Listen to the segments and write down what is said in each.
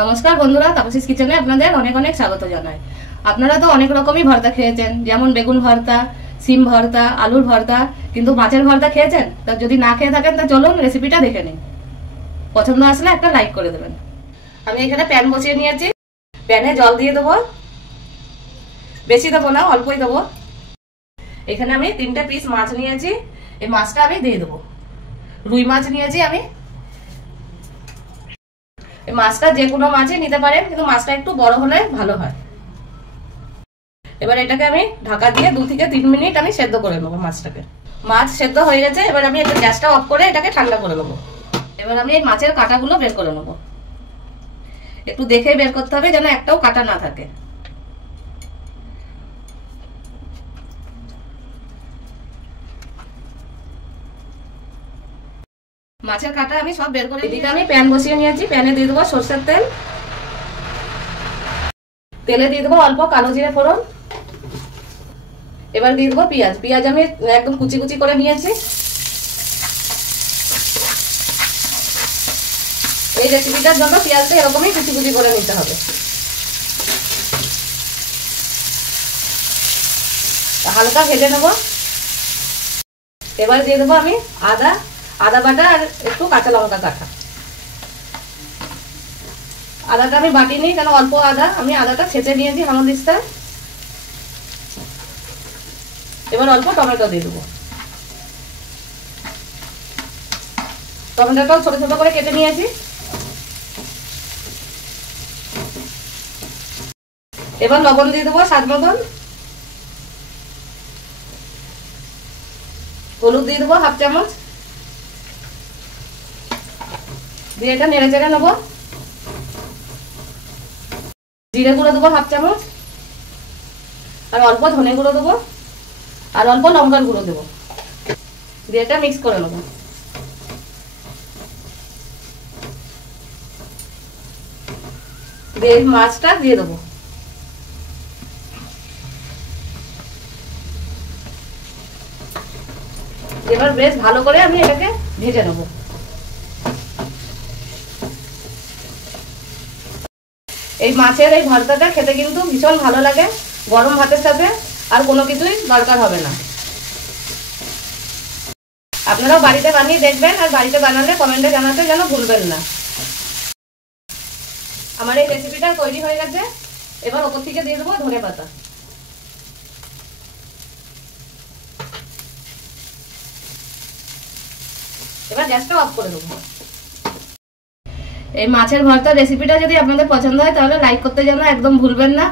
নমস্কার বন্ধুরা, তাপসীস কিচেনে আপনাদের অনেক অনেক স্বাগত জানাই। আপনারা তো অনেক রকমই ভর্তা খেয়েছেন, যেমন বেগুন ভর্তা, সিম ভর্তা, আলুর ভর্তা, কিন্তু মাছের ভর্তা খেয়েছেন? তা যদি না খেয়ে থাকেন তা চলুন রেসিপিটা দেখে নিন। পছন্দ আসলে একটা লাইক করে দেবেন। আমি এখানে প্যান বসিয়ে নিয়েছি, প্যানে জল দিয়ে দেবো, বেশি দেবো না, অল্পই দেবো। এখানে আমি 3টে পিস মাছ নিয়েছি, এই মাছটা আমি দিয়ে দেবো। রুই মাছ নিয়েছি আমি। এই মাছটা যে কোনো মাছই নিতে পারেন, কিন্তু মাছটা একটু বড় হলে ভালো হয়। এবার এটাকে আমি ঢাকা দিয়ে 2 থেকে 3 মিনিট আমি সেদ্ধ করে নেবো মাছটাকে। মাছ সেদ্ধ হয়ে গেছে, এবার আমি একটু গ্যাসটা অফ করে এটাকে ঠান্ডা করে নেবো। এবার আমি এই মাছের কাঁটাগুলো বের করে নেবো। একটু দেখে বের করতে হবে যেন একটাও কাঁটা না থাকে। মাছের কাঁটা আমি সব বের করে এদিকে আমি প্যান বসিয়ে নিয়েছি, প্যানে দিয়ে দেবো সরষের তেল। তেলে দিয়ে দেবো অল্প কালো জিরে ফোড়ন। এবার দিয়ে দেবো পেঁয়াজ। পেঁয়াজ আমি একদম কুচি কুচি করে নিয়েছি। এই রেসিপিটার জন্য পেঁয়াজটা এরকমই কুচি কুচি করে নিতে হবে। হালকা ভেজে নেবো। এবার দিয়ে দেবো আমি আদা বাটা আর একটু কাঁচা লঙ্কা কাটা। আদাটা আমি বাটিনি, কেন অল্প আদা, আমি আদাটা ছেঁচে নিয়েছি হেমদস্তায়। এবার অল্প টমেটো দিয়ে দেবো। টমেটোটাও ছোট ছোট করে কেটে নিয়েছি। এবার লবণ দিয়ে দেবো স্বাদ মতন। হলুদ দিয়ে দেবো 1/2 চামচ। দিয়ে এটা নেড়ে চেড়ে নেবো। জিরে গুঁড়ো দেবো 1/2 চামচ, আর অল্প ধনে গুঁড়ো দেবো, আর অল্প লঙ্কার গুঁড়ো দেবো। দিয়ে এটা মিক্স করে নেবো। দিয়ে মাছটা দিয়ে দেবো। এবার বেশ ভালো করে আমি এটাকে ভেজে নেবো। এই মাছের এই ভর্তাটা খেতে কিন্তু ভীষণ ভালো লাগে গরম ভাতের সাথে, আর কোনো কিছুই দরকার হবে না। আপনারাও বাড়িতে বানিয়ে দেখবেন, আর বাড়িতে বানালে কমেন্টে জানাতে যেন ভুলবেন না। আমার এই রেসিপিটা তৈরি হয়ে গেছে। এবার ওপর থেকে দিয়ে দেবো ধনেপাতা। এবার গ্যাসটা অফ করে দেবো। এই মাছের ভর্তার রেসিপিটা যদি আপনাদের পছন্দ হয় তাহলে লাইক করতে যেন একদম ভুলবেন না।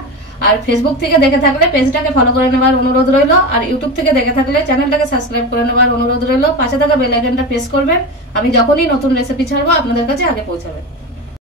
আর ফেসবুক থেকে দেখে থাকলে পেজটাকে ফলো করে নেবার অনুরোধ রইল, আর ইউটিউব থেকে দেখে থাকলে চ্যানেলটাকে সাবস্ক্রাইব করে নেবার অনুরোধ রইল। পাশে থাকা বেল আইকনটা প্রেস করবেন, আমি যখনই নতুন রেসিপি ছাড়বো আপনাদের কাছে আগে পৌঁছাবে।